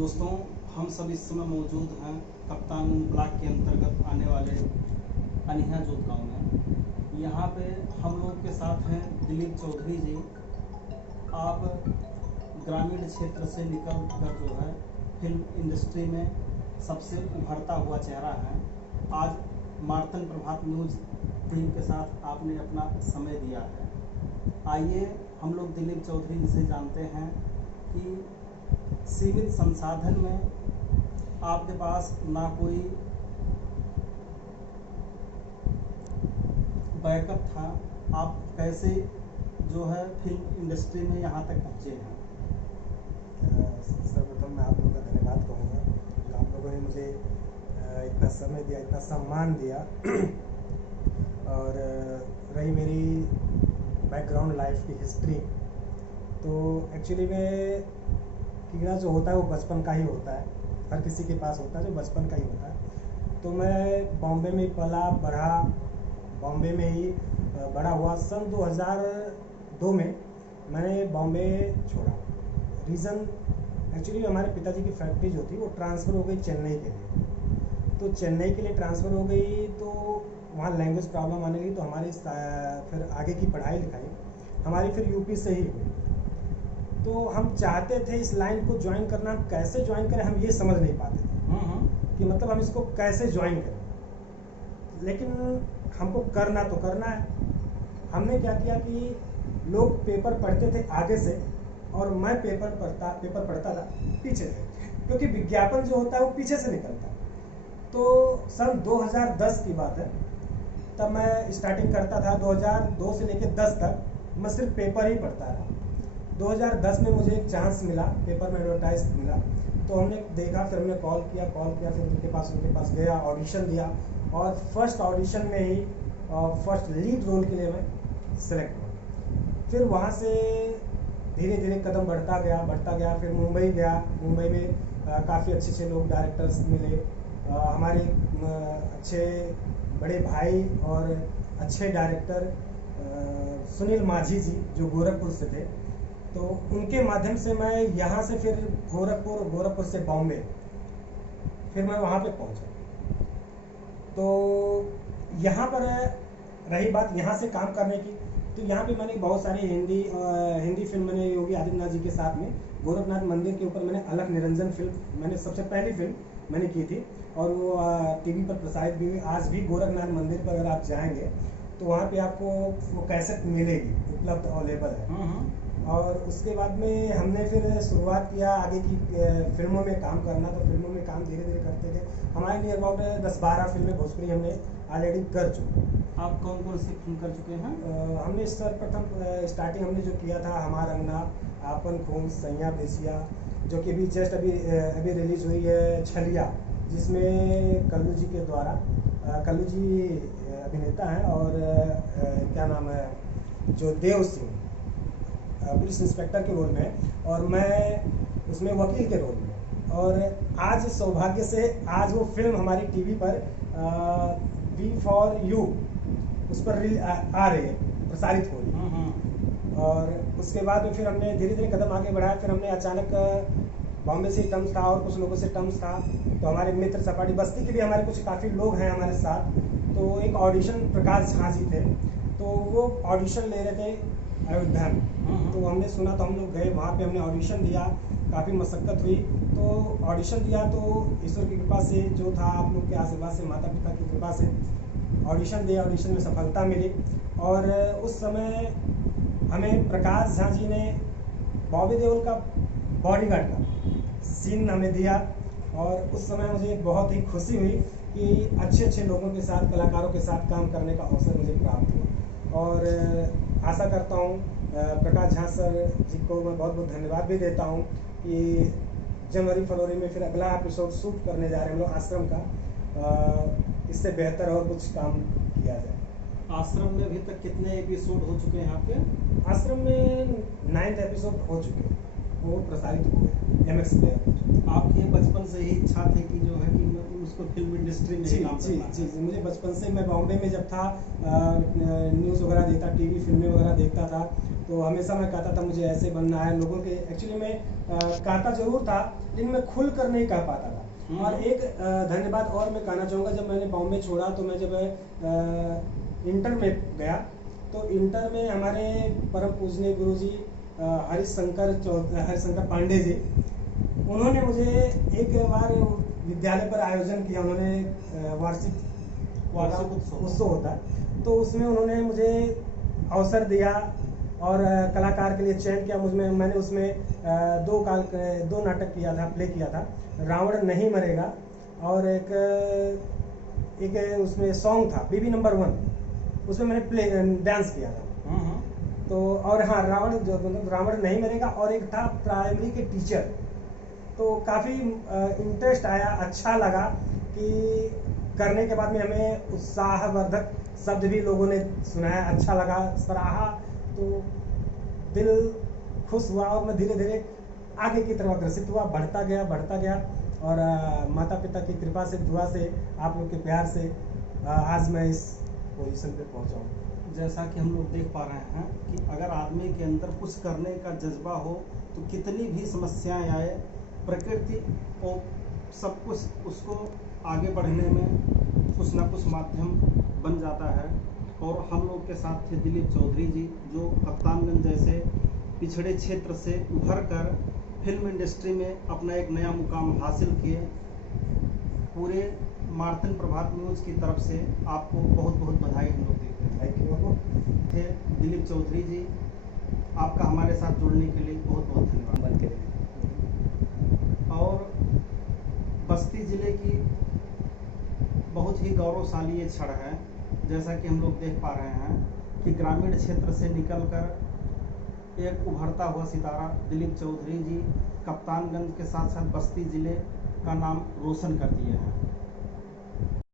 दोस्तों, हम सब इस समय मौजूद हैं कप्तान ब्लॉक के अंतर्गत आने वाले अनिहा जोत गाँव में। यहाँ पे हम लोग के साथ हैं दिलीप चौधरी जी। आप ग्रामीण क्षेत्र से निकल कर जो है फिल्म इंडस्ट्री में सबसे उभरता हुआ चेहरा है। आज मार्तन प्रभात न्यूज़ टीम के साथ आपने अपना समय दिया है। आइए हम लोग दिलीप चौधरी जी से जानते हैं कि सीमित संसाधन में आपके पास ना कोई बैकअप था, आप कैसे जो है फिल्म इंडस्ट्री में यहाँ तक पहुँचे हैं। सर्वप्रथम मैं आप लोगों का धन्यवाद कहूँगा जो आप लोगों ने मुझे इतना समय दिया, इतना सम्मान दिया। और रही मेरी बैकग्राउंड लाइफ की हिस्ट्री, तो एक्चुअली में कीड़ा जो होता है वो बचपन का ही होता है, हर किसी के पास होता है जो बचपन का ही होता है। तो मैं बॉम्बे में पला बढ़ा, बॉम्बे में ही बड़ा हुआ। सन 2002 में मैंने बॉम्बे छोड़ा। रीज़न एक्चुअली हमारे पिताजी की फैक्ट्री जो थी वो ट्रांसफ़र हो गई चेन्नई के लिए। तो चेन्नई के लिए ट्रांसफ़र हो गई तो वहाँ लैंग्वेज प्रॉब्लम आने लगी, तो हमारी फिर आगे की पढ़ाई लिखाई हमारी फिर यूपी से ही हुई। तो हम चाहते थे इस लाइन को ज्वाइन करना, कैसे ज्वाइन करें हम ये समझ नहीं पाते थे कि मतलब हम इसको कैसे ज्वाइन करें, लेकिन हमको करना तो करना है। हमने क्या किया कि लोग पेपर पढ़ते थे आगे से और मैं पेपर पढ़ता था पीछे से, क्योंकि विज्ञापन जो होता है वो पीछे से निकलता है। तो सन 2010 की बात है, तब मैं स्टार्टिंग करता था। 2002 से लेकर 10 तक मैं सिर्फ पेपर ही पढ़ता रहा। 2010 में मुझे एक चांस मिला, पेपर में एडवर्टाइज मिला, तो हमने देखा, फिर हमने कॉल किया, फिर उनके पास गया, ऑडिशन दिया और फर्स्ट ऑडिशन में ही फर्स्ट लीड रोल के लिए मैं सेलेक्ट हुआ। फिर वहाँ से धीरे धीरे कदम बढ़ता गया। फिर मुंबई गया। मुंबई में काफ़ी अच्छे लोग डायरेक्टर्स मिले। हमारे अच्छे बड़े भाई और अच्छे डायरेक्टर सुनील माझी जी जो गोरखपुर से थे, तो उनके माध्यम से मैं यहाँ से फिर गोरखपुर से बॉम्बे, फिर मैं वहाँ पे पहुँचा। तो यहाँ पर रही बात यहाँ से काम करने की, तो यहाँ पे मैंने बहुत सारी हिंदी फिल्म मैंने योगी आदित्यनाथ जी के साथ में गोरखनाथ मंदिर के ऊपर मैंने अलख निरंजन फिल्म, मैंने सबसे पहली फिल्म मैंने की थी और वो टीवी पर प्रसारित भी हुई। आज भी गोरखनाथ मंदिर पर अगर आप जाएंगे तो वहाँ पे आपको वो कैसेट मिलेगी, उपलब्ध अवेलेबल है। और उसके बाद में हमने फिर शुरुआत किया आगे की फिल्मों में काम करना। तो फिल्मों में काम धीरे धीरे करते थे। हमारे नियर अबाउट 10-12 फिल्में भोजपुरी हमने ऑलरेडी कर चुके हैं। आप कौन सी फिल्म कर चुके हैं? हमने सर्वप्रथम स्टार्टिंग हमने जो किया था हमारा अंगना, आपन खून, सैया बेसिया, जो कि अभी जस्ट अभी रिलीज हुई है, छलिया, जिसमें कल्लू जी के द्वारा, कल्लू जी अभिनेता हैं और क्या नाम है, जो देव सिंह पुलिस इंस्पेक्टर के रोल में और मैं उसमें वकील के रोल में। और आज सौभाग्य से आज वो फिल्म हमारी टीवी पर वी फॉर यू उस पर आ रही है, प्रसारित हो रही है। और उसके बाद में फिर हमने धीरे धीरे कदम आगे बढ़ाया। फिर हमने अचानक बॉम्बे से टर्म्स था और कुछ लोगों से टर्म्स था, तो हमारे मित्र सपाटी बस्ती के भी हमारे कुछ काफ़ी लोग हैं हमारे साथ। तो एक ऑडिशन प्रकाश झा जी थे, तो वो ऑडिशन ले रहे थे अयोध्या में। तो हमने सुना तो हम लोग गए वहाँ पे, हमने ऑडिशन दिया, काफ़ी मशक्क़त हुई। तो ऑडिशन दिया तो ईश्वर की कृपा से जो था, आप लोग के आशीर्वाद से, माता पिता की कृपा से ऑडिशन दिया, ऑडिशन में सफलता मिली। और उस समय हमें प्रकाश झा जी ने बॉबी देओल का बॉडीगार्ड का सीन हमें दिया और उस समय मुझे बहुत ही खुशी हुई कि अच्छे लोगों के साथ, कलाकारों के साथ काम करने का अवसर मुझे प्राप्त हुआ। और आशा करता हूँ प्रकाश झा सर जी को मैं बहुत बहुत धन्यवाद भी देता हूँ कि जनवरी-फरवरी में फिर अगला एपिसोड शूट करने जा रहे हैं हम लोग आश्रम का। इससे बेहतर और कुछ काम किया जाए। आश्रम में अभी तक कितने एपिसोड हो चुके हैं आपके? आश्रम में 9th एपिसोड हो चुके हैं, वो प्रसारित हुए हैं। MX player. आपकी बचपन से ही इच्छा थी कि जो है कि उसको फिल्म इंडस्ट्री में ही जी काम जी करना जी है? जी, मुझे बचपन से, मैं बॉम्बे में जब था न्यूज़ वगैरह देखता, टीवी फिल्में वगैरह देखता था, तो हमेशा मैं कहता था मुझे ऐसे बनना है। लोगों के एक्चुअली मैं कहता ज़रूर था, लेकिन मैं खुल कर नहीं कह पाता था। और एक धन्यवाद और मैं कहना चाहूँगा, जब मैंने बॉम्बे छोड़ा तो मैं जब इंटर में गया, तो इंटर में हमारे परम पूजनीय गुरुजी हरिशंकर पांडे जी, उन्होंने मुझे एक बार विद्यालय पर आयोजन किया, उन्होंने वार्षिक उत्सव होता है, तो उसमें उन्होंने मुझे अवसर दिया और कलाकार के लिए चयन किया। मैंने उसमें दो नाटक किया था, प्ले किया था, रावण नहीं मरेगा, और एक उसमें सॉन्ग था बीबी नंबर 1, उसमें मैंने डांस किया था। तो और हाँ, रावण नहीं मरेगा, और एक था प्राइमरी के टीचर। तो काफ़ी इंटरेस्ट आया, अच्छा लगा कि करने के बाद में हमें उत्साहवर्धक शब्द भी लोगों ने सुनाया, अच्छा लगा, सराहा, तो दिल खुश हुआ और मैं धीरे धीरे आगे की तरफ अग्रसित हुआ, बढ़ता गया। और माता पिता की कृपा से, दुआ से, आप लोग के प्यार से आज मैं इस पोजीशन पे पहुंचा हूँ। जैसा कि हम लोग देख पा रहे हैं कि अगर आदमी के अंदर कुछ करने का जज्बा हो तो कितनी भी समस्याएं आए, प्रकृति और सब कुछ उसको आगे बढ़ने में कुछ ना कुछ माध्यम बन जाता है। और हम लोग के साथ थे दिलीप चौधरी जी, जो कप्तानगंज जैसे पिछड़े क्षेत्र से उभर कर फिल्म इंडस्ट्री में अपना एक नया मुकाम हासिल किए। पूरे मार्तन प्रभात न्यूज़ की तरफ से आपको बहुत बहुत बधाई हम लोग देते हैं। Thank you. थे दिलीप चौधरी जी, आपका हमारे साथ जुड़ने के लिए बहुत बहुत धन्यवाद। और बस्ती ज़िले की बहुत ही गौरवशाली ये क्षण है, जैसा कि हम लोग देख पा रहे हैं कि ग्रामीण क्षेत्र से निकलकर एक उभरता हुआ सितारा दिलीप चौधरी जी कप्तानगंज के साथ साथ बस्ती ज़िले का नाम रोशन कर दिए हैं।